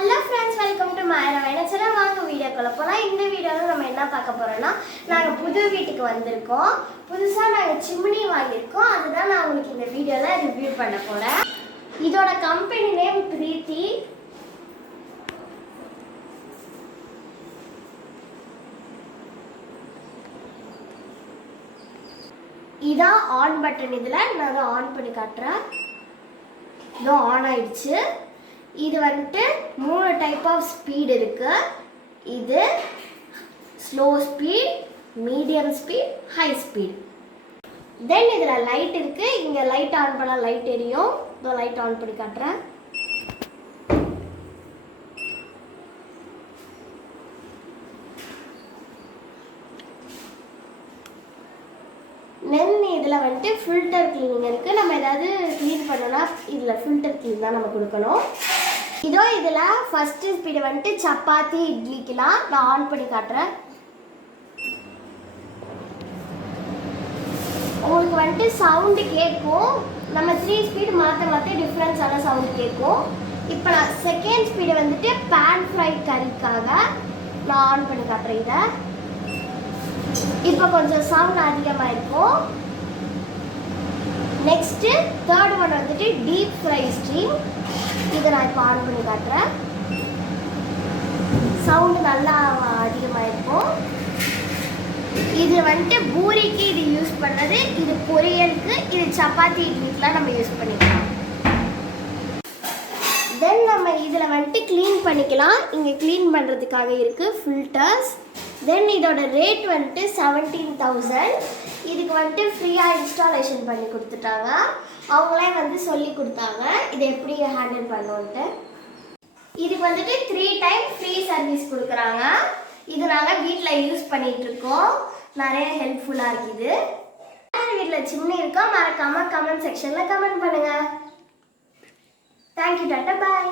Hello friends welcome to Mayra வேணச்சல வாங்க வீடியோக்குள்ள போகலாம் இந்த வீடியோவில் நம்ம என்ன பார்க்க போகிறோன்னா நாங்கள் புது வீட்டுக்கு வந்திருக்கோம். புதுசாக நாங்கள் சிம்னி வாங்கியிருக்கோம். அதுதான் நான் உங்களுக்கு இந்த வீடியோவில் ரிவ்யூ பண்ண போகிறேன் இதோட கம்பெனி நேம் பிரீத்தி. இதான் ஆன் பட்டன் இதில் நான் ஆன் பண்ணி காட்டுறேன். இதோ ஆன் ஆயிடுச்சு. இது வந்துட்டு மூணு டைப் ஆஃப் ஸ்பீடு இருக்குது இது slow speed medium speed high speed then இதில் லைட் இருக்குது இங்கே லைட் ஆன் பண்ணால் லைட் எரியும். இதோ லைட் ஆன் பண்ணி காட்டுறேன். தென் இதில் வந்துட்டு ஃபில்டர் க்ளீனிங் இருக்குது நம்ம ஏதாவது க்ளீன் பண்ணோன்னா இதில் ஃபில்டர் க்ளீன் தான் நம்ம கொடுக்கணும். இதோ இதில் ஃபஸ்ட்டு ஸ்பீடு வந்துட்டு சப்பாத்தி இட்லிக்கெலாம் நான் ஆன் பண்ணி காட்டுறேன். உங்களுக்கு வந்துட்டு சவுண்டு கேட்கும். நம்ம த்ரீ ஸ்பீடு மாற்ற மாற்ற டிஃப்ரென்ஸான சவுண்டு கேட்கும். இப்போ நான் செகண்ட் ஸ்பீடு வந்துட்டு பேன் ஃப்ரை கறிக்காக நான் ஆன் பண்ணி காட்டுறேன் இதை. இப்போ கொஞ்சம் சவுண்ட் அதிகமாக இருக்கும். நெக்ஸ்ட்டு தேர்ட் ஒன் வந்துட்டு டீப் ஃப்ரை ஸ்ட்ரீம் இதை நான் இப்போ ஆன் பண்ணி காட்டுறேன். சவுண்டு நல்லா அதிகமாக இருக்கும் இது வந்துட்டு பூரிக்கு இது யூஸ் பண்ணது இது பொரியலுக்கு இது சப்பாத்தி இட்லிக்கெலாம் நம்ம யூஸ் பண்ணிக்கலாம். தென் நம்ம இதில் வந்துட்டு க்ளீன் பண்ணிக்கலாம். இங்கே க்ளீன் பண்ணுறதுக்காக இருக்குது ஃபில்டர்ஸ் தென் இதோட ரேட் வந்துட்டு செவன்டீன் தௌசண்ட் இதுக்கு வந்துட்டு ஃப்ரீயாக இன்ஸ்டாலேஷன் பண்ணி கொடுத்துட்டாங்க. அவங்களே வந்து சொல்லி கொடுத்தாங்க. இதை எப்படி ஹேண்டில் பண்ணுவோன்ட்டு இதுக்கு வந்துட்டு த்ரீ டைம் ஃப்ரீ சர்வீஸ் கொடுக்குறாங்க. இது நாங்கள் வீட்டில் யூஸ் பண்ணிகிட்ருக்கோம் நிறைய ஹெல்ப்ஃபுல்லாக இருக்குது. வீட்டில் சின்ன இருக்கோம் மறக்காமல் கமெண்ட் செக்ஷனில் கமெண்ட் பண்ணுங்கள் தேங்க்யூ டாட்டா பாய்